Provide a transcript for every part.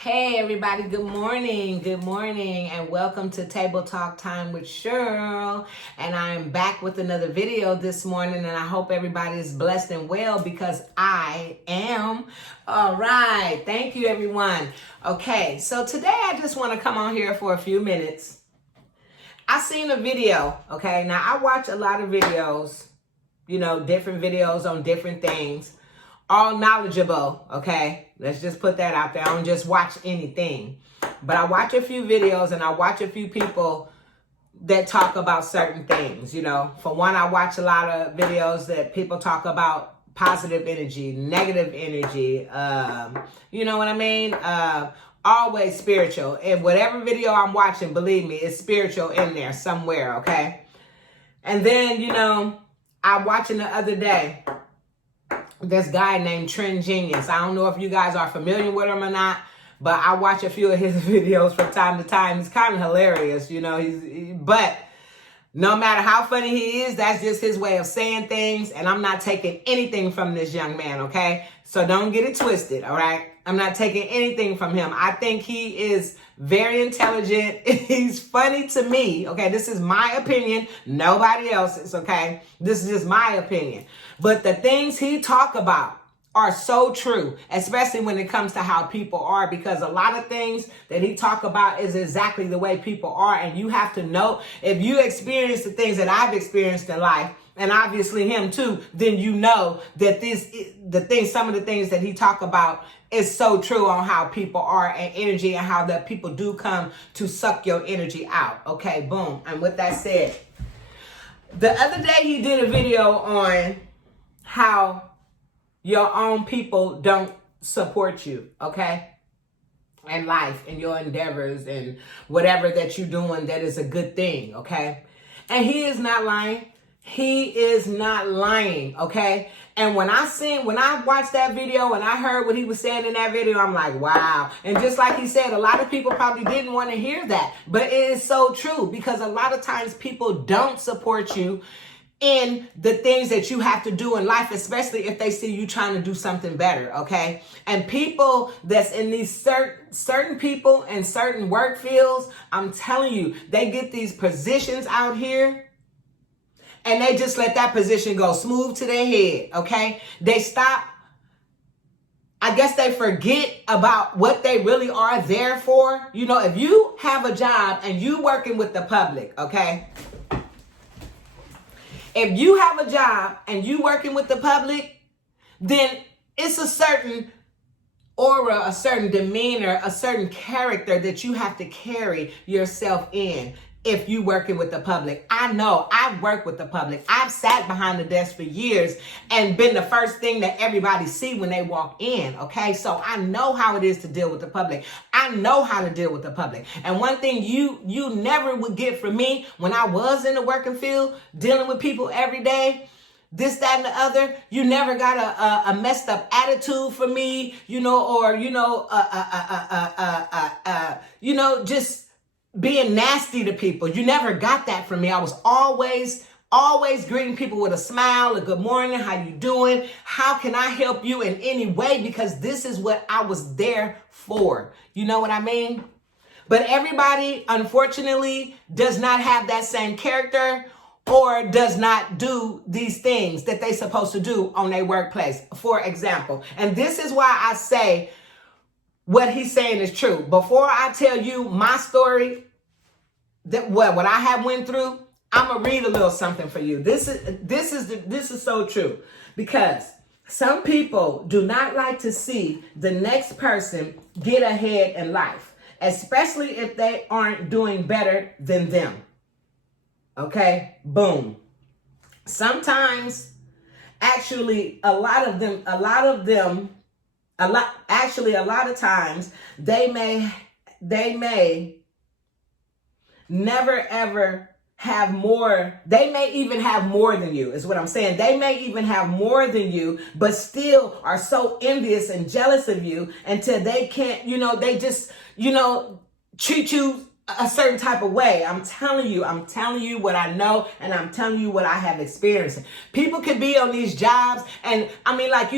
Hey everybody, good morning, and welcome to Table Talk Time with Cheryl. And I am back with another video this morning, and I hope everybody is blessed and well because I am. All right, thank you everyone. Okay, so today I just want to come on here for a few minutes. I seen a video, okay? Now I watch a lot of videos, different videos on different things. All knowledgeable, okay? Let's just put that out there. I don't just watch anything. But I watch a few videos and I watch a few people that talk about certain things, For one, I watch a lot of videos that people talk about positive energy, negative energy, you know what I mean? Always spiritual. And whatever video I'm watching, believe me, it's spiritual in there somewhere, okay? And then, I watching the other day, this guy named Trend Genius. I don't know if you guys are familiar with him or not, but I watch a few of his videos from time to time. He's kind of hilarious, but no matter how funny he is, that's just his way of saying things, and I'm not taking anything from this young man, okay? So don't get it twisted, all right? I'm not taking anything from him. I think he is very intelligent. He's funny to me, okay? This is my opinion, nobody else's, okay? This is just my opinion. But the things he talk about are so true, especially when it comes to how people are, because a lot of things that he talk about is exactly the way people are. And you have to know, if you experience the things that I've experienced in life, and obviously him too, then you know that some of the things that he talk about is so true on how people are and energy, and how that people do come to suck your energy out. Okay, boom. And with that said, the other day he did a video on how your own people don't support you, okay? In life, in your endeavors, and whatever that you're doing that is a good thing, okay? And he is not lying. He is not lying, okay? And when I watched that video and I heard what he was saying in that video, I'm like, wow. And just like he said, a lot of people probably didn't want to hear that. But it is so true, because a lot of times people don't support you in the things that you have to do in life, especially if they see you trying to do something better, okay? And people that's in these certain people in certain work fields, I'm telling you, they get these positions out here and they just let that position go smooth to their head, okay? They stop. I guess they forget about what they really are there for. If you have a job and you working with the public, okay? If you have a job and you working with the public, then it's a certain aura, a certain demeanor, a certain character that you have to carry yourself in if you working with the public. I know, I've worked with the public. I've sat behind the desk for years and been the first thing that everybody see when they walk in, okay? So I know how it is to deal with the public. I know how to deal with the public. And one thing you never would get from me when I was in the working field, dealing with people every day, this, that, and the other, you never got a messed up attitude for me, just being nasty to people. You never got that from me. I was always greeting people with a smile, a good morning, how you doing? How can I help you in any way? Because this is what I was there for. You know what I mean? But everybody, unfortunately, does not have that same character or does not do these things that they're supposed to do on their workplace, for example. And this is why I say what he's saying is true. Before I tell you my story, what I have went through, I'm gonna read a little something for you. This is so true, because some people do not like to see the next person get ahead in life, especially if they aren't doing better than them. Okay, boom. Sometimes, actually, a lot of times, they may never ever have more. They may even have more than you, is what I'm saying. They may even have more than you, but still are so envious and jealous of you until they can't, they just, treat you a certain type of way. I'm telling you what I know, and I'm telling you what I have experienced. People can be on these jobs, and I mean, like,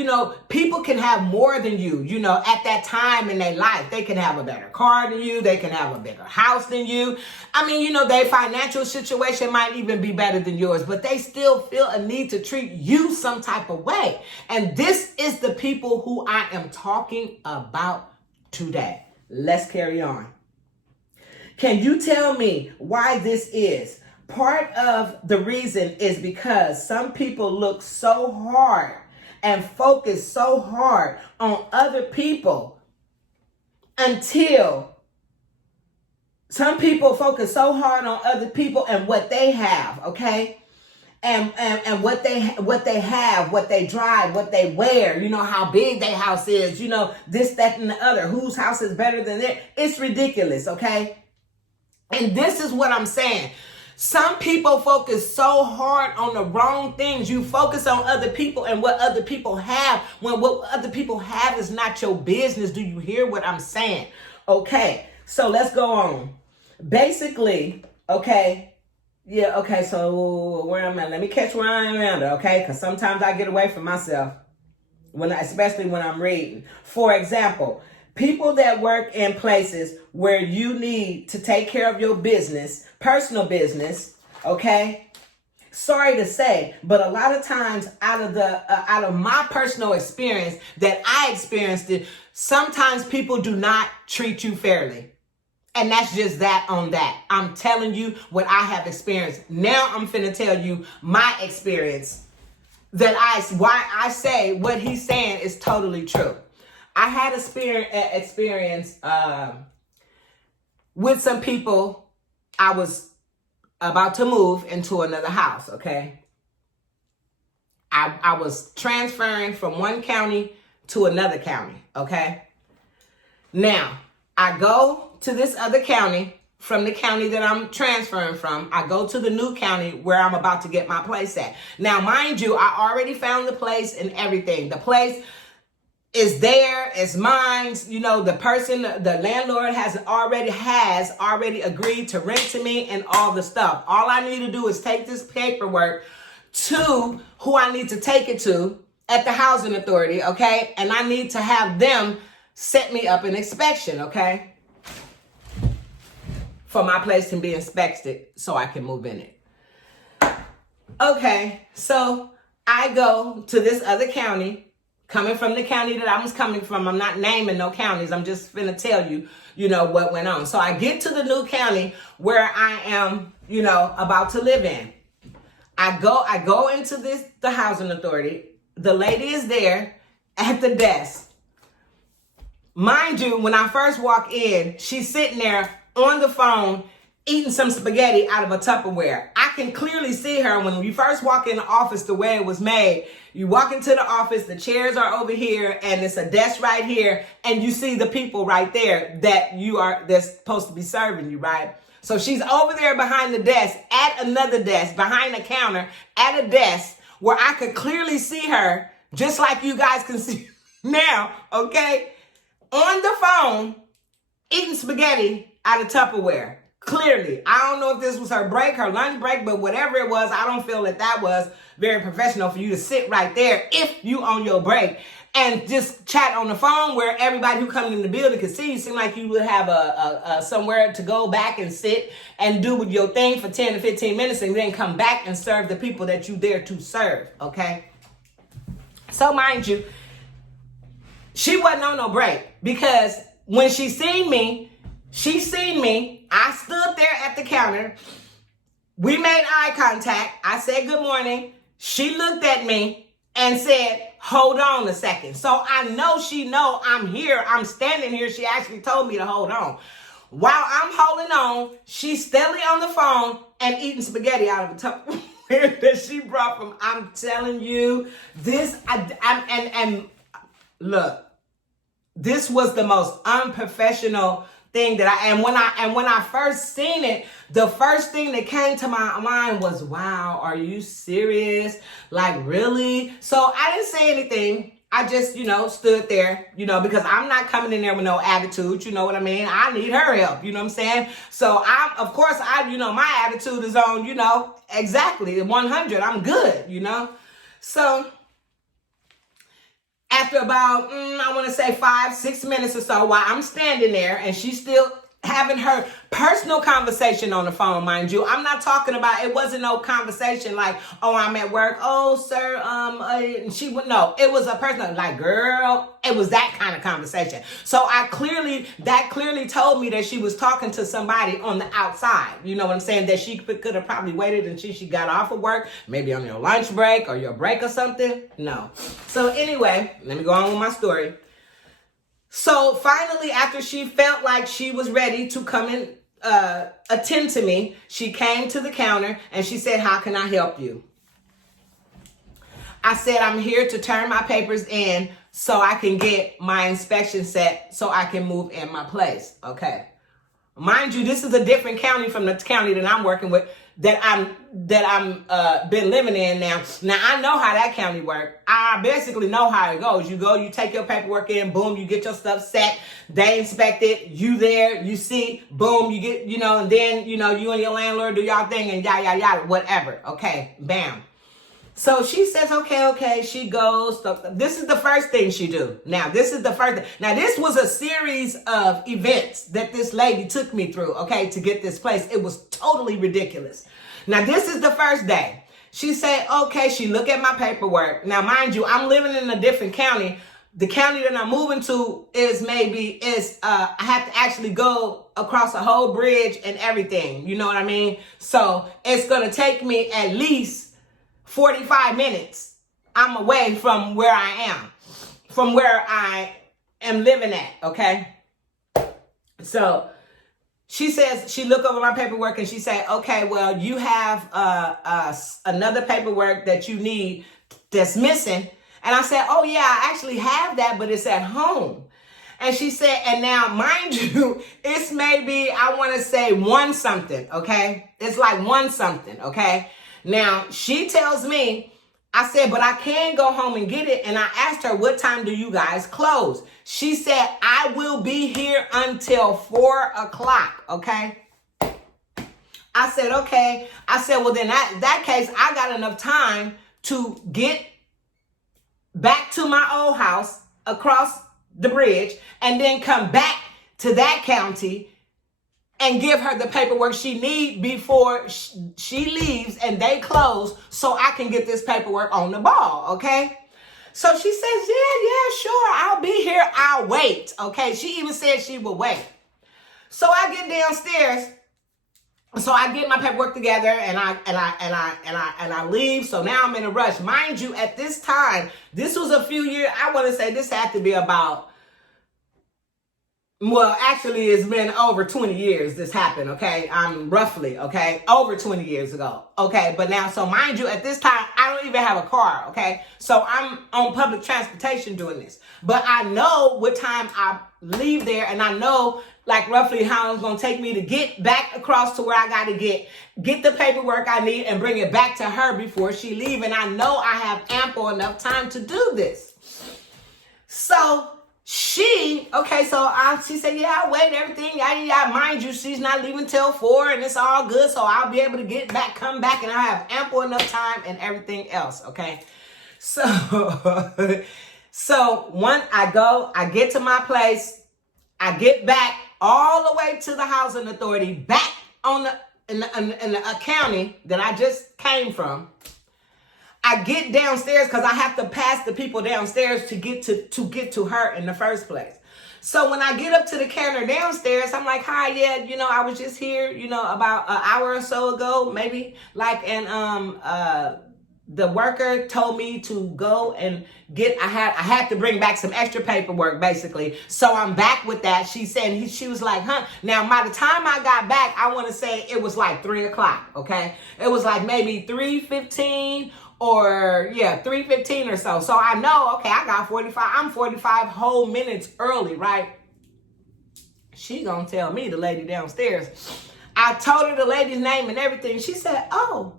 people can have more than you, at that time in their life. They can have a better car than you. They can have a bigger house than you. I mean, their financial situation might even be better than yours, but they still feel a need to treat you some type of way. And this is the people who I am talking about today. Let's carry on. Can you tell me why this is? Part of the reason is because some people look so hard and focus so hard on other people until some people focus so hard on other people and what they have, okay? And what they have, what they drive, what they wear, how big their house is, this, that, and the other. Whose house is better than theirs? It's ridiculous, okay? And this is what I'm saying. Some people focus so hard on the wrong things. You focus on other people and what other people have, when what other people have is not your business. Do you hear what I'm saying? Okay, so let's go on. Basically, okay, yeah, okay, so where am I? Let me catch where I am at, okay? Because sometimes I get away from myself, especially when I'm reading. For example, people that work in places where you need to take care of your business, personal business, okay? Sorry to say, but a lot of times out of my personal experience that I experienced it, sometimes people do not treat you fairly. And that's just that on that. I'm telling you what I have experienced. Now I'm finna tell you my experience why I say what he's saying is totally true. I had experience with some people. I was about to move into another house, okay? I was transferring from one county to another county, okay? Now, I go to this other county from the county that I'm transferring from. I go to the new county where I'm about to get my place at. Now, mind you, I already found the place and everything. The place is there, it's mine. The person, the landlord has already agreed to rent to me and all the stuff. All I need to do is take this paperwork to who I need to take it to at the housing authority, okay? And I need to have them set me up an inspection, okay? For my place to be inspected so I can move in it. Okay, so I go to this other county, coming from the county that I was coming from. I'm not naming no counties. I'm just finna tell you, what went on. So I get to the new county where I am, about to live in. I go into the housing authority. The lady is there at the desk. Mind you, when I first walk in, she's sitting there on the phone eating some spaghetti out of a Tupperware. I can clearly see her when you first walk in the office, the way it was made. You walk into the office, the chairs are over here, and it's a desk right here, and you see the people right there that's supposed to be serving you, right? So she's over there behind the desk, at another desk, behind a counter, at a desk where I could clearly see her, just like you guys can see now, okay? On the phone, eating spaghetti out of Tupperware. Clearly. I don't know if this was her lunch break, but whatever it was, I don't feel that was very professional for you to sit right there if you on your break and just chat on the phone where everybody who comes in the building can see you. Seem like you would have a somewhere to go back and sit and do your thing for 10 to 15 minutes and then come back and serve the people that you there to serve, okay? So mind you, she wasn't on no break because when she seen me, I stood there at the counter. We made eye contact. I said good morning. She looked at me and said, hold on a second. So I know she know I'm here. I'm standing here. She actually told me to hold on. While I'm holding on, she's steadily on the phone and eating spaghetti out of a Tupperware that she brought from. I'm telling you, look, this was the most unprofessional thing when I first seen it, the first thing that came to my mind was, wow, are you serious? Like, really? So I didn't say anything. I just, stood there, because I'm not coming in there with no attitude. You know what I mean? I need her help. You know what I'm saying? So of course, my attitude is on, exactly 100. I'm good, So after about, I want to say 5-6 minutes or so, while I'm standing there and she's still having her personal conversation on the phone, mind you. I'm not talking about, it wasn't no conversation like, oh, I'm at work. Oh, sir, she would know. It was a personal, like, girl, it was that kind of conversation. So that clearly told me that she was talking to somebody on the outside. You know what I'm saying? That she could have probably waited until she got off of work, maybe on your lunch break or your break or something. No. So anyway, let me go on with my story. So finally, after she felt like she was ready to come and attend to me, she came to the counter and she said, how can I help you? I said, I'm here to turn my papers in so I can get my inspection set so I can move in my place. Okay. Mind you, this is a different county from the county that I'm working with, that I'm been living in now. Now I know how that county works. I basically know how it goes. You go, you take your paperwork in, boom, you get your stuff set. They inspect it. You there, you see, boom, you get, and then, you and your landlord do y'all thing and yada, yada, yada, whatever. Okay, bam. So she says, okay. She goes. This is the first thing she do. Now, this is the first thing. Now, this was a series of events that this lady took me through, okay, to get this place. It was totally ridiculous. Now, this is the first day. She said, okay, she look at my paperwork. Now, mind you, I'm living in a different county. The county that I'm moving to I have to actually go across a whole bridge and everything. You know what I mean? So it's going to take me at least 45 minutes. I'm away from where I am living at, okay? So she says, she looked over my paperwork and she said, okay, well, you have another paperwork that you need that's missing. And I said, oh yeah, I actually have that, but it's at home. And she said, and now, mind you, it's maybe, I want to say 1 something, okay? It's like 1 something, okay? Now, she tells me, I said, but I can go home and get it. And I asked her, what time do you guys close? She said, I will be here until 4 o'clock, okay? I said, okay. I said, well, then that case, I got enough time to get back to my old house across the bridge and then come back to that county and give her the paperwork she needs before she leaves and they close so I can get this paperwork on the ball, okay? So she says, yeah, sure, I'll be here. I'll wait, okay? She even said she would wait. So I get downstairs. So I get my paperwork together and I leave. So now I'm in a rush. Mind you, at this time, this was a few years. I want to say this had to be about, well, actually, it's been over 20 years this happened, okay? Roughly, okay? Over 20 years ago, okay? But now, so mind you, at this time, I don't even have a car, okay? So I'm on public transportation doing this. But I know what time I leave there, and I know, like, roughly how it's going to take me to get back across to where I got to get the paperwork I need and bring it back to her before she leave. And I know I have ample enough time to do this. So she said, yeah, I'll wait, everything. Yeah, mind you, she's not leaving till 4 and it's all good. So I'll be able to come back and I have ample enough time and everything else. Okay. So, I get to my place, I get back all the way to the housing authority, back in the county that I just came from. I get downstairs because I have to pass the people downstairs to get to her in the first place. So when I get up to the counter downstairs, I'm like, hi, yeah, I was just here, about an hour or so ago, maybe, and the worker told me to go and I had to bring back some extra paperwork, basically. So I'm back with that. She said, she was like, huh? Now, by the time I got back, I want to say it was like 3 o'clock, okay? It was like maybe 3:15 or 3:15 or so. So I know, okay, I got 45. I'm 45 whole minutes early, right? She gonna tell me, the lady downstairs. I told her the lady's name and everything. She said, oh.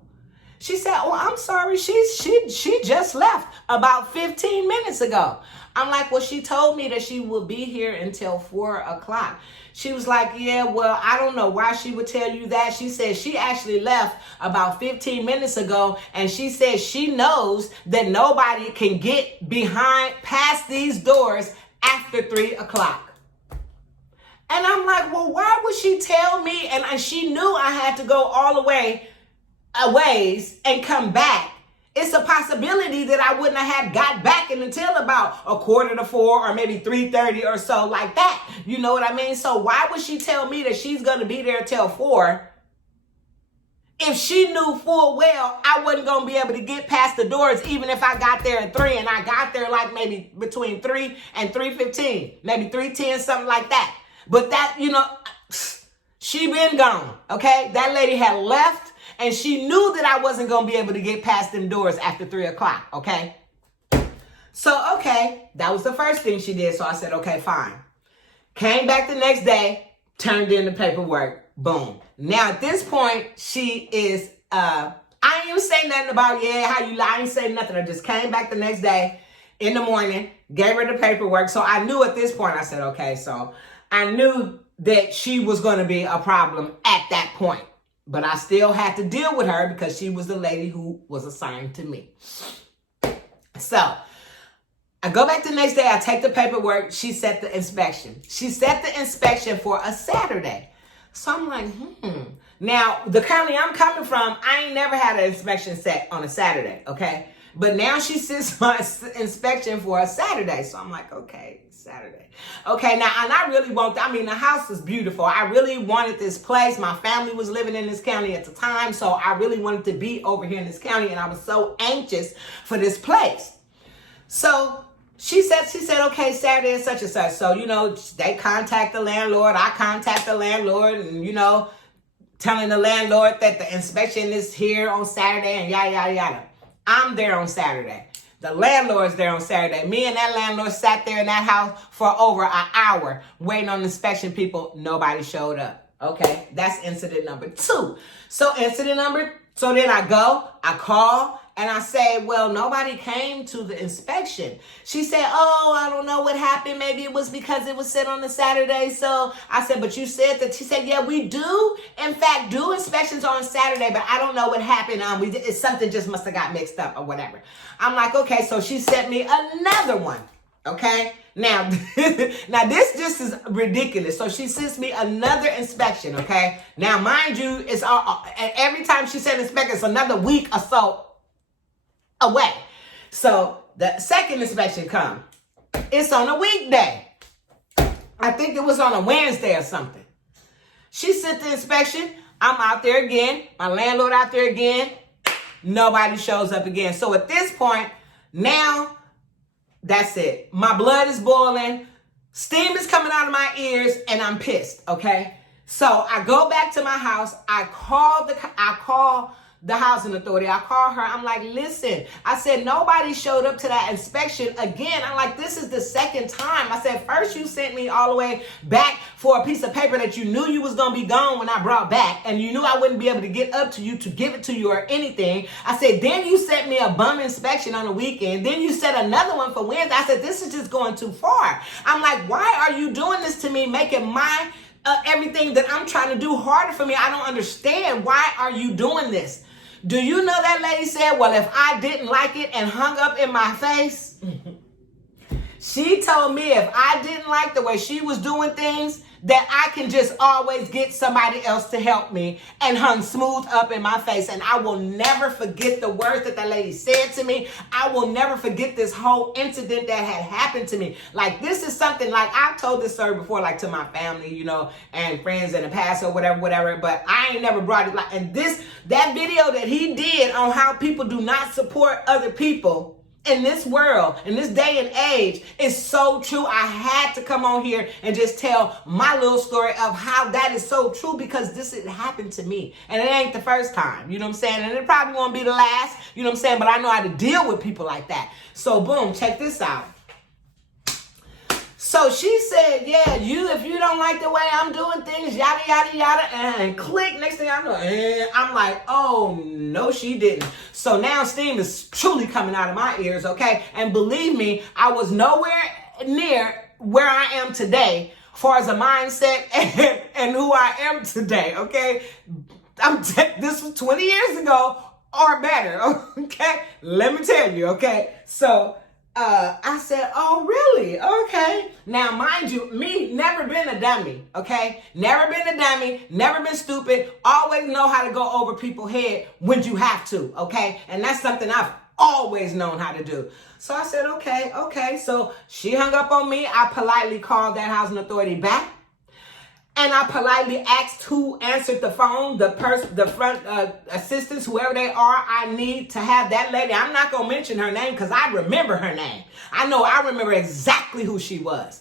She said, oh, I'm sorry. She just left. about 15 minutes ago. I'm like, well, she told me that she will be here until 4 o'clock. She was like, yeah, well, I don't know why she would tell you that. She said she actually left about 15 minutes ago, and she said she knows that nobody can get past these doors after 3 o'clock. And I'm like, well, why would she tell me? And she knew I had to go all the way a ways and come back. It's a possibility that I wouldn't have got back until about 3:45 or maybe 3:30 or so, like that. You know what I mean? So why would she tell me that she's going to be there till 4 if she knew full well I wasn't going to be able to get past the doors even if I got there at 3, and I got there like maybe between 3 and 3:15, maybe 3:10, something like that. But that, she been gone, okay? That lady had left. And she knew that I wasn't going to be able to get past them doors after 3 o'clock, okay? So, okay, that was the first thing she did. So I said, okay, fine. Came back the next day, turned in the paperwork, boom. Now, at this point, she is, I ain't even say nothing about, I ain't say nothing. I just came back the next day in the morning, gave her the paperwork. So I knew at this point, I said, okay, so I knew that she was going to be a problem at that point. But I still had to deal with her because she was the lady who was assigned to me. So I go back the next day. I take the paperwork. She set the inspection. She set the inspection for a Saturday. So I'm like, Now, the county I'm coming from, I ain't never had an inspection set on a Saturday, okay? But now she sets my inspection for a Saturday. So I'm like, okay, Saturday. Okay, now, and I really the house is beautiful. I really wanted this place. My family was living in this county at the time. So I really wanted to be over here in this county. And I was so anxious for this place. So she said, okay, Saturday is such and such. So, they contact the landlord. I contact the landlord and, telling the landlord that the inspection is here on Saturday and yada, yada, yada. I'm there on Saturday. The landlord's there on Saturday. Me and that landlord sat there in that house for over an hour waiting on inspection people. Nobody showed up. Okay, that's incident number 2. So then I go, I call, and I say, well, nobody came to the inspection. She said, oh, I don't know what happened. Maybe it was because it was set on a Saturday. So I said, but you said that. She said, yeah, we do, in fact, do inspections on Saturday, but I don't know what happened. Something just must have got mixed up or whatever. I'm like, okay, so she sent me another one. Okay, now this just is ridiculous. So she sends me another inspection. Okay, now mind you, it's all, and every time she sends inspection, it's another week or so away. So the second inspection comes. It's on a weekday. I think it was on a Wednesday or something. She sent the inspection. I'm out there again. My landlord out there again. Nobody shows up again. So at this point, now that's it. My blood is boiling. Steam is coming out of my ears and I'm pissed. Okay. So I go back to my house. I call the housing authority. I call her. I'm like, listen, I said, nobody showed up to that inspection again. I'm like, this is the second time. I said, first you sent me all the way back for a piece of paper that you knew you was going to be gone when I brought back. And you knew I wouldn't be able to get up to you to give it to you or anything. I said, then you sent me a bum inspection on the weekend. Then you sent another one for Wednesday. I said, this is just going too far. I'm like, why are you doing this to me, making my everything that I'm trying to do harder for me? I don't understand. Why are you doing this? Do you know that lady said, well, if I didn't like it and hung up in my face? She told me if I didn't like the way she was doing things, that I can just always get somebody else to help me, and hung smooth up in my face. And I will never forget the words that lady said to me. I will never forget this whole incident that had happened to me. Like, this is something, like, I've told this story before, like, to my family, and friends in the past or whatever, but I ain't never brought it. And that video that he did on how people do not support other people in this world, in this day and age, is so true. I had to come on here and just tell my little story of how that is so true, because this had happened to me. And it ain't the first time, you know what I'm saying? And it probably won't be the last, you know what I'm saying? But I know how to deal with people like that. So boom, check this out. So she said, yeah, if you don't like the way I'm doing things, yada, yada, yada, and click. Next thing I know, and I'm like, oh, no, she didn't. So now steam is truly coming out of my ears, okay? And believe me, I was nowhere near where I am today as far as a mindset and who I am today, okay? This was 20 years ago or better, okay? Let me tell you, okay? So I said, oh, really? Okay. Now, mind you, me, never been a dummy, okay? Never been a dummy, never been stupid, always know how to go over people's head when you have to, okay? And that's something I've always known how to do. So I said, okay. So she hung up on me. I politely called that housing authority back. And I politely asked who answered the phone, the front assistants, whoever they are. I need to have that lady. I'm not going to mention her name because I remember her name. I remember exactly who she was,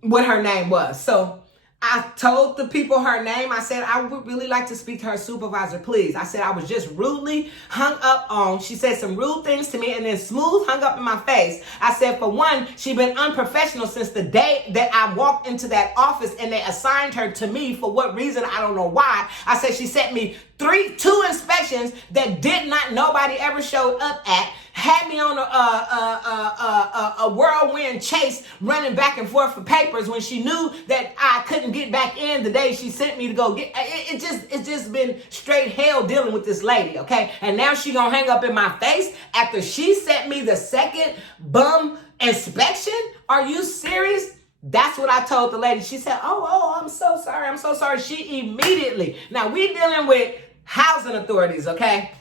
what her name was. So I told the people her name. I said, I would really like to speak to her supervisor, please. I said, I was just rudely hung up on. She said some rude things to me and then smooth hung up in my face. I said, for one, she been unprofessional since the day that I walked into that office and they assigned her to me. For what reason? I don't know why. I said, she sent me two inspections that nobody ever showed up at. Had me on a whirlwind chase running back and forth for papers when she knew that I couldn't get back in the day she sent me to go get. It's just been straight hell dealing with this lady, okay? And now she gonna hang up in my face after she sent me the second bum inspection? Are you serious? That's what I told the lady. She said, oh, I'm so sorry. She immediately, now we dealing with housing authorities, okay?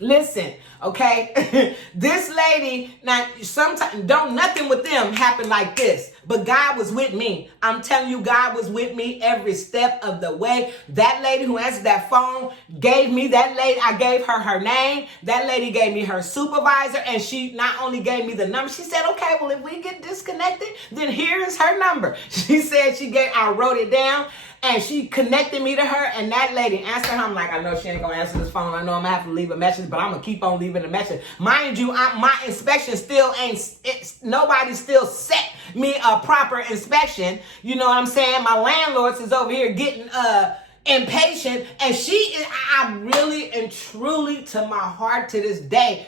Listen, okay? This lady, now sometimes nothing with them happen like this, but God was with me. I'm telling you, God was with me every step of the way. That lady who answered that phone gave me I gave her name. That lady gave me her supervisor, and she not only gave me the number, she said, okay, well, if we get disconnected, then here is her number. She said I wrote it down. And she connected me to her, and that lady answered her. I'm like, I know she ain't gonna answer this phone. I know I'm gonna have to leave a message, but I'm gonna keep on leaving a message. Mind you, my inspection still nobody still set me a proper inspection. You know what I'm saying? My landlord is over here getting impatient, and I really and truly, to my heart, to this day,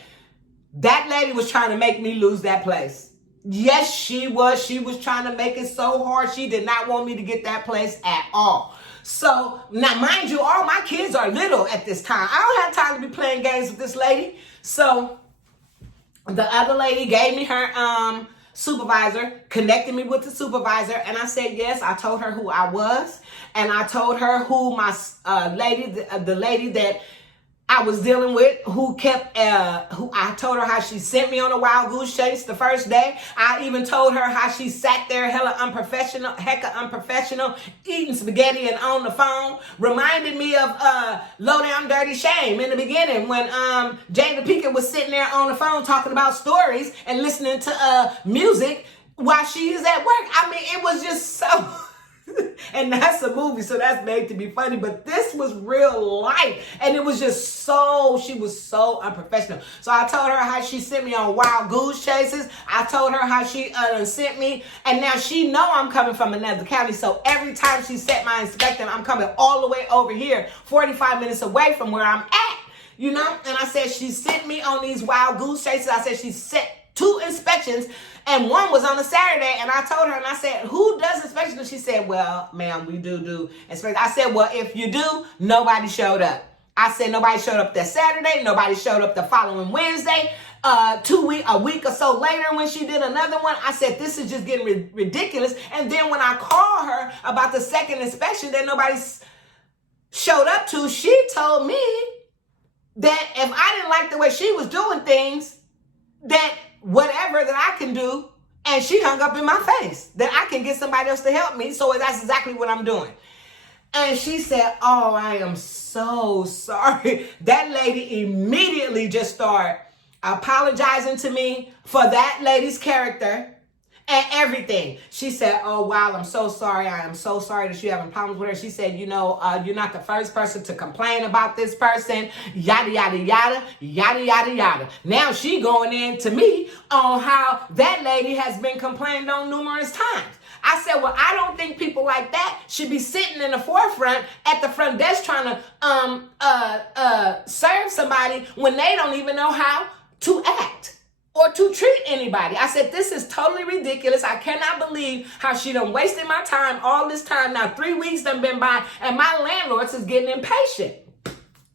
that lady was trying to make me lose that place. Yes, she was. She was trying to make it so hard. She did not want me to get that place at all. So, now, mind you, all my kids are little at this time. I don't have time to be playing games with this lady. So, the other lady gave me her supervisor, connected me with the supervisor, and I said yes. I told her who I was, and I told her who my the lady that I was dealing with, who I told her how she sent me on a wild goose chase the first day. I even told her how she sat there hecka unprofessional, eating spaghetti and on the phone. Reminded me of Low Down Dirty Shame in the beginning when Jada Pinkett was sitting there on the phone talking about stories and listening to music while she is at work. I mean, it was just so... And that's a movie, so that's made to be funny, but this was real life, and it was just she was so unprofessional. So I told her how she sent me on wild goose chases. I told her how she sent me, and now she know I'm coming from another county, so every time she set my inspection, I'm coming all the way over here, 45 minutes away from where I'm at, you know. And I said she sent me on these wild goose chases. I said she set 2 inspections, and one was on a Saturday, and I told her, and I said, who does inspections? And she said, well, ma'am, we do inspections. I said, well, if you do, nobody showed up. I said, nobody showed up that Saturday. Nobody showed up the following Wednesday. A week or so later when she did another one, I said, this is just getting ridiculous. And then when I called her about the second inspection that nobody showed up to, she told me that if I didn't like the way she was doing things, that whatever that I can do, and she hung up in my face, that I can get somebody else to help me. So that's exactly what I'm doing. And she said, oh, I am so sorry. That lady immediately just started apologizing to me for that lady's character and everything. She said, oh, wow, I'm so sorry. I am so sorry that you're having problems with her. She said, you're not the first person to complain about this person, yada, yada, yada, yada, yada, yada. Now she going in to me on how that lady has been complained on numerous times. I said, well, I don't think people like that should be sitting in the forefront at the front desk trying to serve somebody when they don't even know how to act or to treat anybody. I said, this is totally ridiculous. I cannot believe how she done wasted my time all this time. Now 3 weeks done been by and my landlords is getting impatient.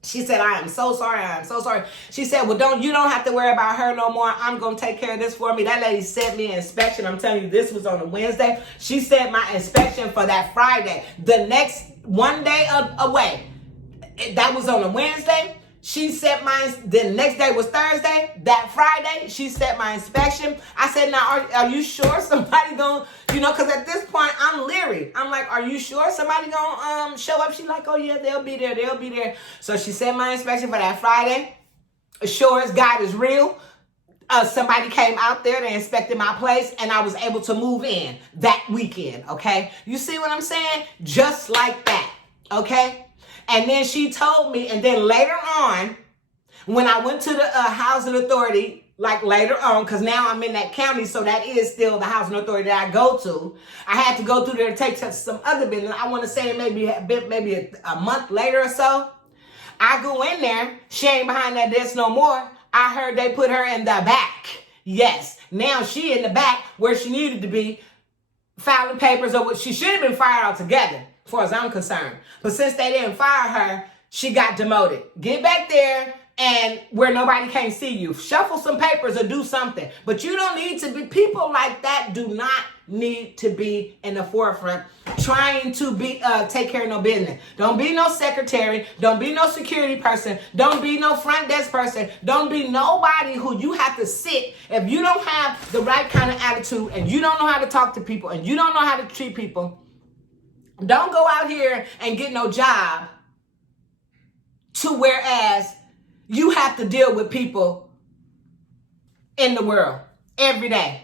She said, I am so sorry. I am so sorry. She said, well, you don't have to worry about her no more. I'm going to take care of this for me. That lady sent me an inspection. I'm telling you, this was on a Wednesday. She sent my inspection for that Friday. The next one day away. That was on a Wednesday. She set the next day was Thursday. That Friday, she set my inspection. I said, now, are you sure somebody gonna, because at this point, I'm leery. I'm like, are you sure somebody gonna show up? She's like, oh yeah, they'll be there. They'll be there. So she set my inspection for that Friday. Sure as God is real. Somebody came out there, they inspected my place, and I was able to move in that weekend, okay? You see what I'm saying? Just like that, okay? And then she told me, and then later on, when I went to the housing authority, like later on, because now I'm in that county, so that is still the housing authority that I go to. I had to go through there to take some other business. I want to say maybe a month later or so. I go in there. She ain't behind that desk no more. I heard they put her in the back. Yes. Now she in the back where she needed to be, filing papers, or what she should have been fired altogether, as far as I'm concerned. But since they didn't fire her, she got demoted. Get back there and where nobody can see you. Shuffle some papers or do something. But you don't need to be, people like that do not need to be in the forefront trying to take care of no business. Don't be no secretary. Don't be no security person. Don't be no front desk person. Don't be nobody who you have to sit. If you don't have the right kind of attitude and you don't know how to talk to people and you don't know how to treat people, don't go out here and get no job to whereas you have to deal with people in the world every day.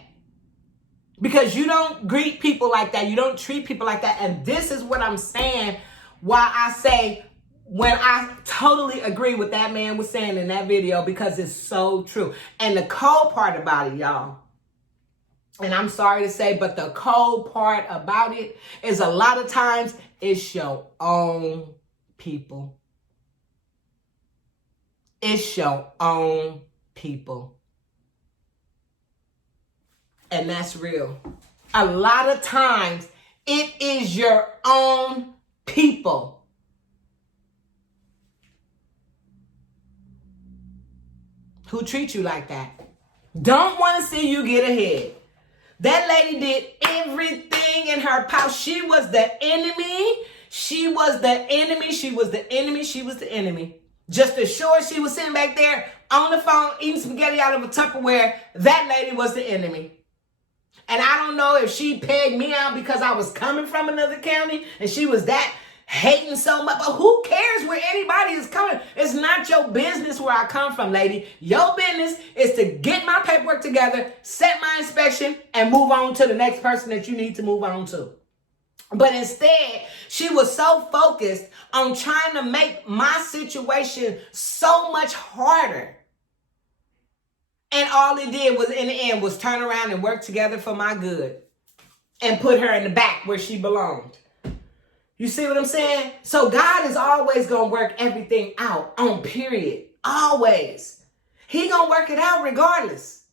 Because you don't greet people like that. You don't treat people like that. And this is what I'm saying, why I say when I totally agree with that man was saying in that video, because it's so true. And the cold part about it, y'all, and I'm sorry to say, but the cold part about it is a lot of times it's your own people. It's your own people. And that's real. A lot of times it is your own people. Who treat you like that. Don't want to see you get ahead. That lady did everything in her power. She was the enemy. She was the enemy. She was the enemy. She was the enemy. Just as sure as she was sitting back there on the phone eating spaghetti out of a Tupperware, that lady was the enemy. And I don't know if she pegged me out because I was coming from another county and she was that hating so much. But who cares where anybody is coming? It's not your business where I come from, lady. Your business is to get my paperwork together, set my inspection, and move on to the next person that you need to move on to. But instead, she was so focused on trying to make my situation so much harder. And all it did was, in the end, was turn around and work together for my good and put her in the back where she belonged. You see what I'm saying? So God is always going to work everything out on period. Always. He going to work it out regardless.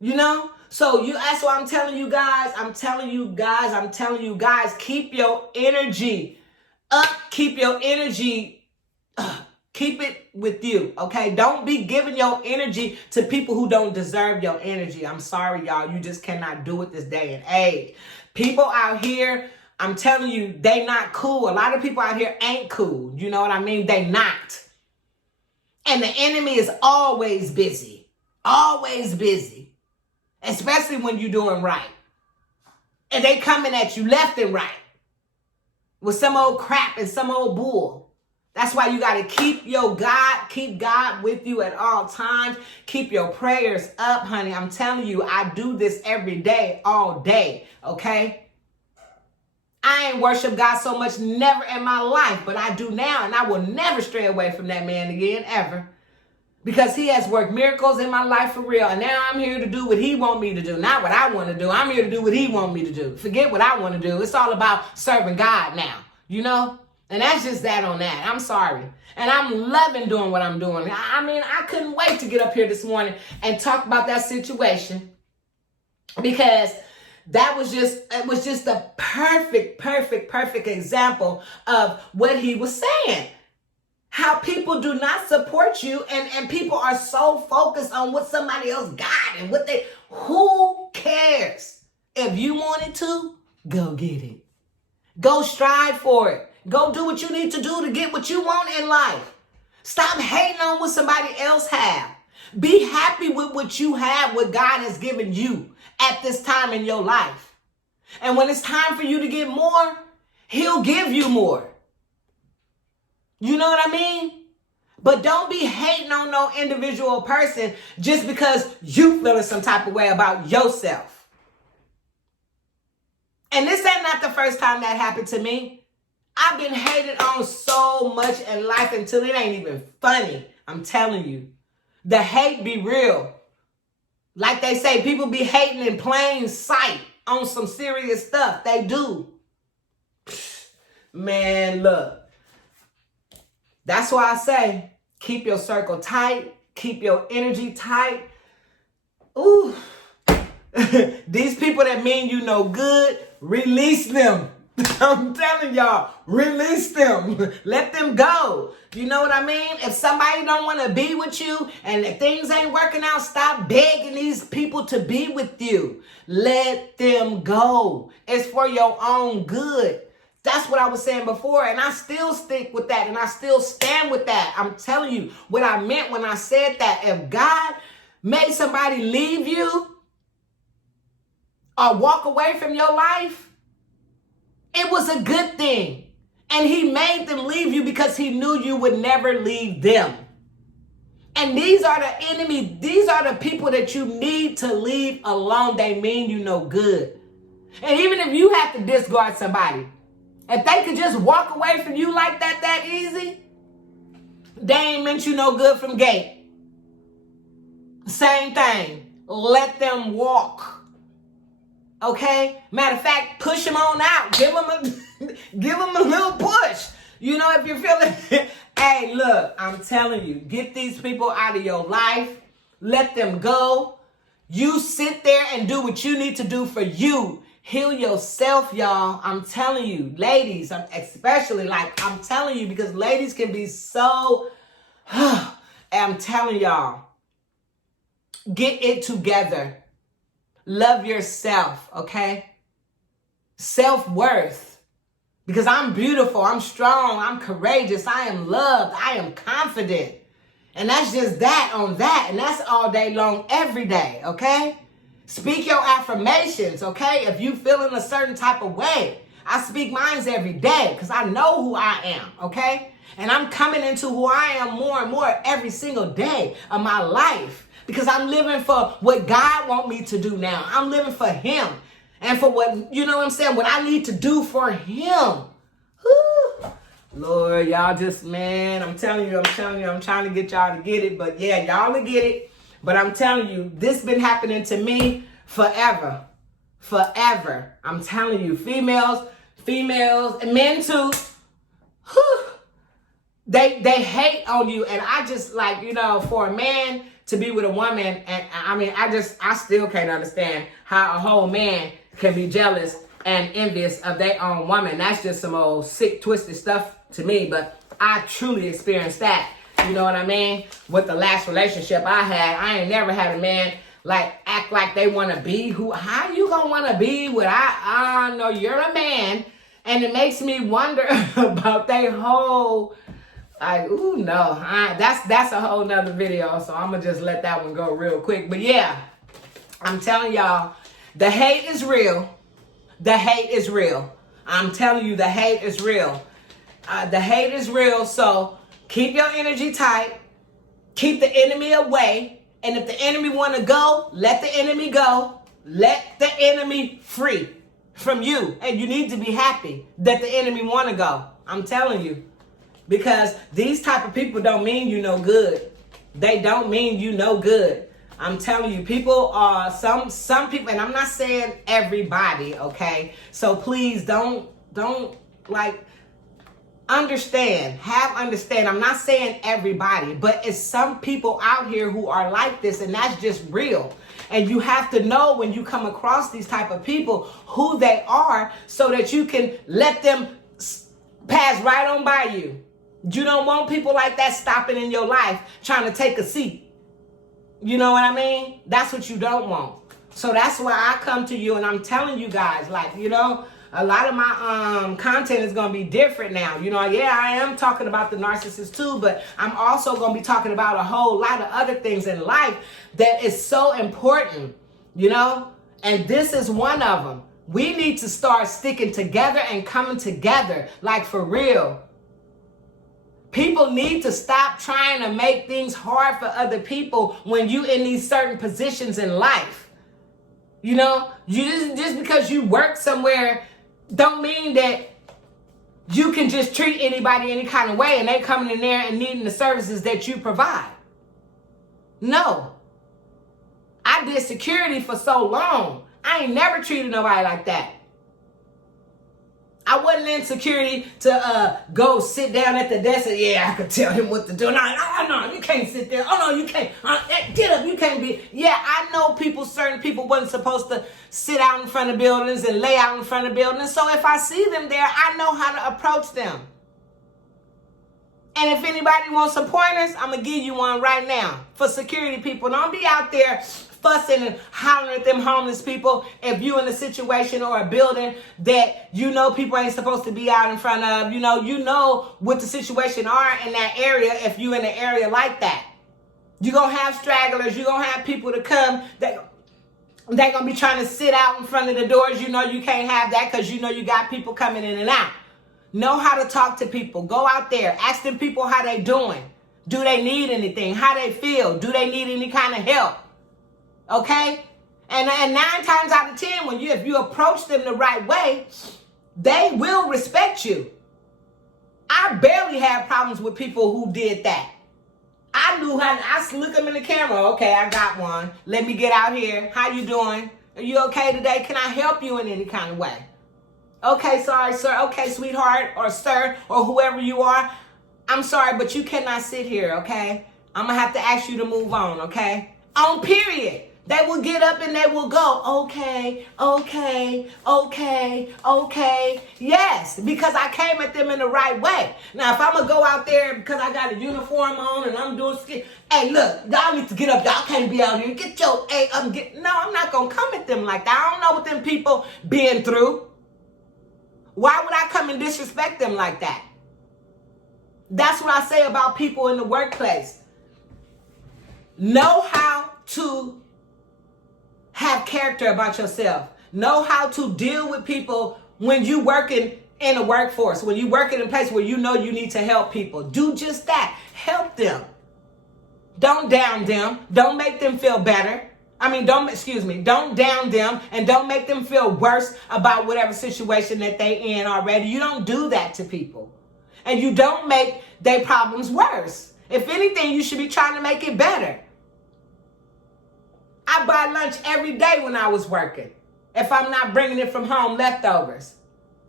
You know? So that's why I'm telling you guys, keep your energy up. Keep your energy keep it with you, okay? Don't be giving your energy to people who don't deserve your energy. I'm sorry, y'all. You just cannot do it this day and age. People out here, I'm telling you, they not cool. A lot of people out here ain't cool. You know what I mean? They not. And the enemy is always busy. Always busy. Especially when you're doing right. And they coming at you left and right with some old crap and some old bull. That's why you got to keep God with you at all times. Keep your prayers up, honey. I'm telling you, I do this every day, all day, okay? I ain't worship God so much never in my life, but I do now, and I will never stray away from that man again, ever. Because he has worked miracles in my life for real. And now I'm here to do what he want me to do. Not what I want to do. I'm here to do what he want me to do. Forget what I want to do. It's all about serving God now, you know? And that's just that on that. I'm sorry. And I'm loving doing what I'm doing. I mean, I couldn't wait to get up here this morning and talk about that situation. Because it was just a perfect example of what he was saying. How people do not support you, and people are so focused on what somebody else got and who cares? If you wanted to, go get it. Go strive for it. Go do what you need to do to get what you want in life. Stop hating on what somebody else have. Be happy with what you have, what God has given you at this time in your life. And when it's time for you to get more, he'll give you more. You know what I mean? But don't be hating on no individual person just because you feeling some type of way about yourself. And this ain't not the first time that happened to me. I've been hated on so much in life until it ain't even funny. I'm telling you. The hate be real. Like they say, people be hating in plain sight on some serious stuff. They do. Man, look. That's why I say, keep your circle tight. Keep your energy tight. Ooh. These people that mean you no good, release them. I'm telling y'all, release them. Let them go. You know what I mean? If somebody don't want to be with you and if things ain't working out, stop begging these people to be with you. Let them go. It's for your own good. That's what I was saying before, and I still stick with that, and I still stand with that. I'm telling you what I meant when I said that. If God made somebody leave you or walk away from your life, it was a good thing. And he made them leave you because he knew you would never leave them. And these are the enemy. These are the people that you need to leave alone. They mean you no good. And even if you have to discard somebody, if they could just walk away from you like that easy, they ain't meant you no good from gate. Same thing. Let them walk. Okay? Matter of fact, push them on out. Give them a little push. You know, if you're feeling, hey, look, I'm telling you, get these people out of your life. Let them go. You sit there and do what you need to do for you. Heal yourself, y'all. I'm telling you, ladies, especially, I'm telling you, because ladies can be so, I'm telling y'all, get it together. Love yourself, okay? Self-worth. Because I'm beautiful, I'm strong, I'm courageous, I am loved, I am confident. And that's just that on that. And that's all day long, every day, okay? Speak your affirmations, okay? If you feeling a certain type of way. I speak mine every day because I know who I am, okay? And I'm coming into who I am more and more every single day of my life. Because I'm living for what God wants me to do now. I'm living for him. And for what, you know what I'm saying, what I need to do for him. Whew. Lord, y'all just, man, I'm telling you, I'm trying to get y'all to get it. But yeah, y'all to get it. But I'm telling you, this been happening to me forever. Forever. I'm telling you, females, and men too. Whew. They hate on you. And I just for a man to be with a woman, and I still can't understand how a whole man can be jealous and envious of their own woman. That's just some old sick, twisted stuff to me, but I truly experienced that. You know what I mean? With the last relationship I had, I ain't never had a man act like they want to be how you gonna want to be with, I know you're a man, and it makes me wonder about their whole, that's a whole nother video, so I'm gonna just let that one go real quick. But yeah, I'm telling y'all, the hate is real. The hate is real. I'm telling you, the hate is real. The hate is real, so keep your energy tight. Keep the enemy away. And if the enemy want to go, let the enemy go. Let the enemy free from you. And you need to be happy that the enemy want to go. I'm telling you. Because these type of people don't mean you no good. They don't mean you no good. I'm telling you, people are some people, and I'm not saying everybody, okay? So please don't like understand. I'm not saying everybody, but it's some people out here who are like this, and that's just real. And you have to know when you come across these type of people who they are so that you can let them pass right on by you. You don't want people like that stopping in your life trying to take a seat. You know what I mean? That's what you don't want. So that's why I come to you and I'm telling you guys, like, you know, a lot of my content is going to be different now. You know, yeah, I am talking about the narcissist too, but I'm also going to be talking about a whole lot of other things in life that is so important, you know? And this is one of them. We need to start sticking together and coming together, like for real. People need to stop trying to make things hard for other people when you in these certain positions in life. You know, you just because you work somewhere don't mean that you can just treat anybody any kind of way and they coming in there and needing the services that you provide. No. I did security for so long. I ain't never treated nobody like that. I wasn't in security to go sit down at the desk and, yeah, I could tell him what to do. No, you can't sit there. Oh, no, you can't. Get up, you can't be. Yeah, I know certain people wasn't supposed to sit out in front of buildings and lay out in front of buildings. So if I see them there, I know how to approach them. And if anybody wants some pointers, I'm going to give you one right now. For security people, don't be out there fussing and hollering at them homeless people if you in a situation or a building that you know people ain't supposed to be out in front of. You know what the situation are in that area if you in an area like that. You're going to have stragglers. You're going to have people to come that they're going to be trying to sit out in front of the doors. You know you can't have that because you know you got people coming in and out. Know how to talk to people. Go out there. Ask them people how they doing. Do they need anything? How they feel? Do they need any kind of help? Okay? And 9 times out of 10, if you approach them the right way, they will respect you. I barely had problems with people who did that. I knew how I look them in the camera. Okay, I got one. Let me get out here. How you doing? Are you okay today? Can I help you in any kind of way? Okay, sorry, sir. Okay, sweetheart or sir or whoever you are. I'm sorry, but you cannot sit here, okay? I'm going to have to ask you to move on, okay? On period. They will get up and they will go, okay. Yes, because I came at them in the right way. Now, if I'm going to go out there because I got a uniform on and I'm doing skit, hey, look, y'all need to get up. Y'all can't be out here. Get your, no, I'm not going to come at them like that. I don't know what them people been through. Why would I come and disrespect them like that? That's what I say about people in the workplace. Know how to have character about yourself. Know how to deal with people when you working in a workforce, when you working in a place where you know you need to help people. Do just that. Help them. Don't down them. Don't make them feel better. Don't down them and don't make them feel worse about whatever situation that they in already. You don't do that to people. And you don't make their problems worse. If anything, you should be trying to make it better. I buy lunch every day when I was working. If I'm not bringing it from home, leftovers.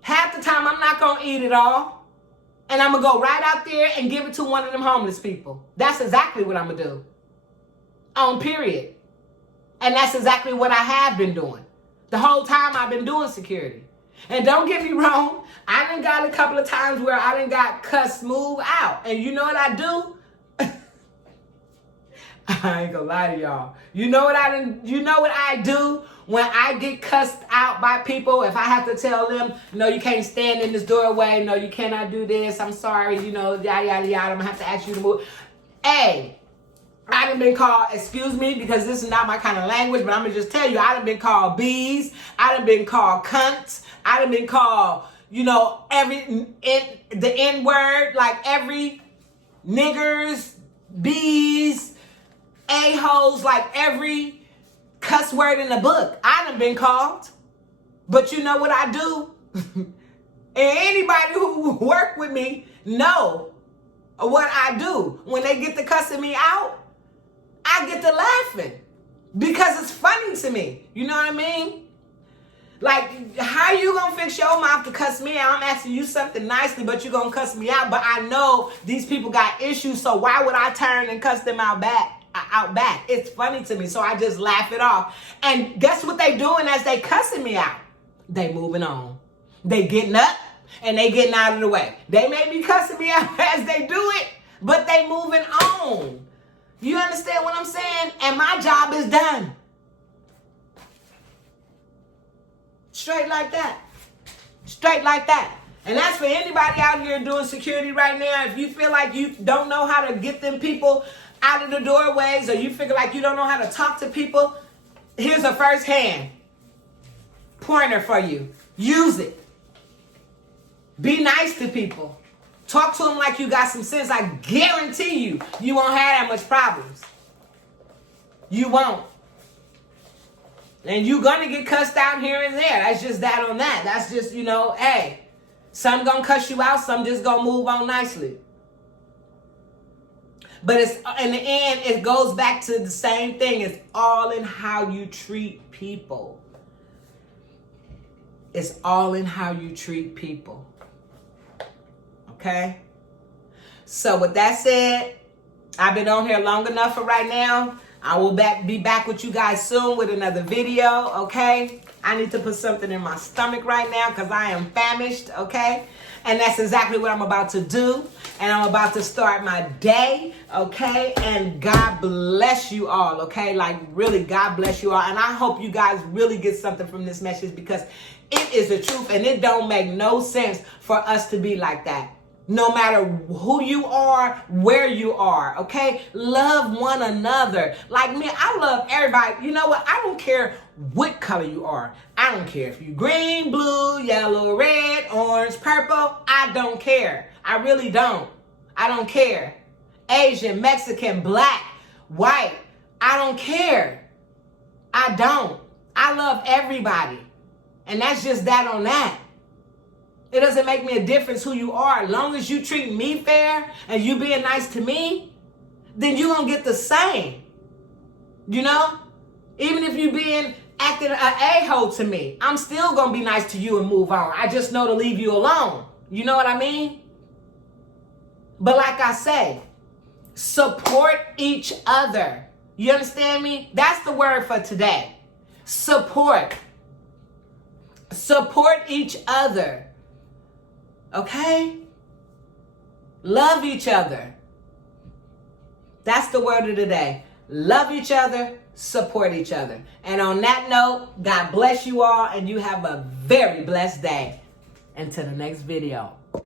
Half the time, I'm not going to eat it all. And I'm going to go right out there and give it to one of them homeless people. That's exactly what I'm going to do. On period. And that's exactly what I have been doing. The whole time I've been doing security. And don't get me wrong, I done got a couple of times where I done got cussed smooth out. And you know what I do? I ain't gonna lie to y'all. You know what I do when I get cussed out by people? If I have to tell them, no, you can't stand in this doorway. No, you cannot do this. I'm sorry. Yada, yada, yada. I'm gonna have to ask you to move. Hey, I done been called, excuse me, because this is not my kind of language, but I'm gonna just tell you, I done been called bees. I done been called cunts. I done been called you know, the N word, like every niggers, bees, a-holes, like every cuss word in the book. I done been called. But you know what I do? And anybody who work with me know what I do. When they get to cussing me out, I get to laughing because it's funny to me. You know what I mean? Like, how you gonna fix your mouth to cuss me out? I'm asking you something nicely, but you gonna cuss me out. But I know these people got issues, so why would I turn and cuss them out back? It's funny to me, so I just laugh it off. And guess what they doing as they cussing me out? They moving on. They getting up and they getting out of the way. They may be cussing me out as they do it, but they moving on. You understand what I'm saying? And my job is done. Straight like that. Straight like that. And that's for anybody out here doing security right now. If you feel like you don't know how to get them people out of the doorways, or you feel like you don't know how to talk to people, here's a first hand pointer for you. Use it. Be nice to people. Talk to them like you got some sense. I guarantee you, you won't have that much problems. You won't. And you're going to get cussed out here and there. That's just that on that. That's just, you know, hey, some going to cuss you out, some just going to move on nicely. But it's in the end, it goes back to the same thing. It's all in how you treat people. It's all in how you treat people. Okay? So with that said, I've been on here long enough for right now. I will be back with you guys soon with another video, okay? I need to put something in my stomach right now because I am famished, okay? And that's exactly what I'm about to do. And I'm about to start my day, okay? And God bless you all, okay? Like, really, God bless you all. And I hope you guys really get something from this message because it is the truth. And it don't make no sense for us to be like that. No matter who you are, where you are, okay? Love one another. Like me, I love everybody. You know what? I don't care what color you are. I don't care if you're green, blue, yellow, red, orange, purple. I don't care. I really don't. I don't care. Asian, Mexican, black, white. I don't care. I don't. I love everybody. And that's just that on that. It doesn't make me a difference who you are. As long as you treat me fair and you being nice to me, then you're going to get the same. You know? Even if you acting an a-hole to me, I'm still going to be nice to you and move on. I just know to leave you alone. You know what I mean? But like I say, support each other. You understand me? That's the word for today. Support. Support each other. Okay? Love each other. That's the word of the day. Love each other, support each other. And on that note, God bless you all and you have a very blessed day. Until the next video.